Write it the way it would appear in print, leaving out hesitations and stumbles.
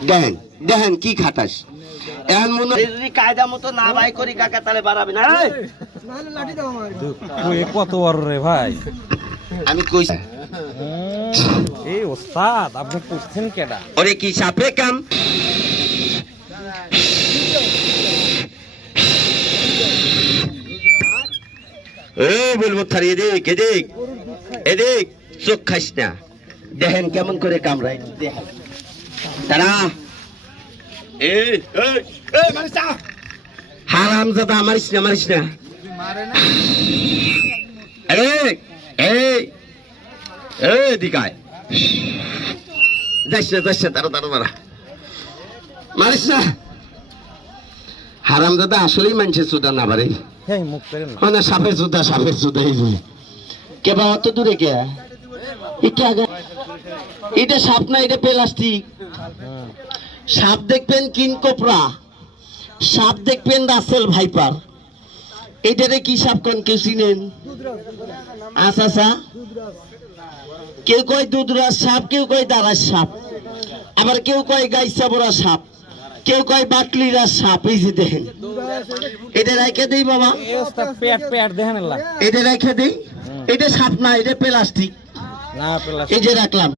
দেখেন দেখেন কি খাটাস এখন মনে যদি কায়দা মতো না বাই করি কাকা তাহলে বাড়াবে না কত বড় রে ভাই আমি কইছি এই ওস্তাদ আপনি করছেন কেডা ওরে কি সাপে কাম বলবো থারি এদিক এদিক এদিক চোখ খাইস না দেখেন কেমন করে কামড়ায় দেখেন তারা হারামজাদা মারিস না মারিস না দিকায় যাইস না যাইস না তারা তারা তারা মারিস না হারামজাদা আসলেই মানছে সুদা না পারে মানে সাপের সুদা কে বা অত দূরে কে এটা সাপ না এটা প্লাস্টিক সাপ দেখবেন কিনকোপরা সাপ দেখবেন রাসেল ভাইপার এটারে কি সাপ কোন কেউ চিনেন আচ্ছা কেউ কয় দুধরাজ সাপ কেউ কয় দারাজ সাপ আবার কেউ কয় গাইসা বড়া সাপ কেউ কয় বাটলিরা সাপ এই যে দেখেন এটা রেখে দেই বাবা এটা রেখে দেই এটা সাপ না এটা প্লাস্টিক এই যে রাখলাম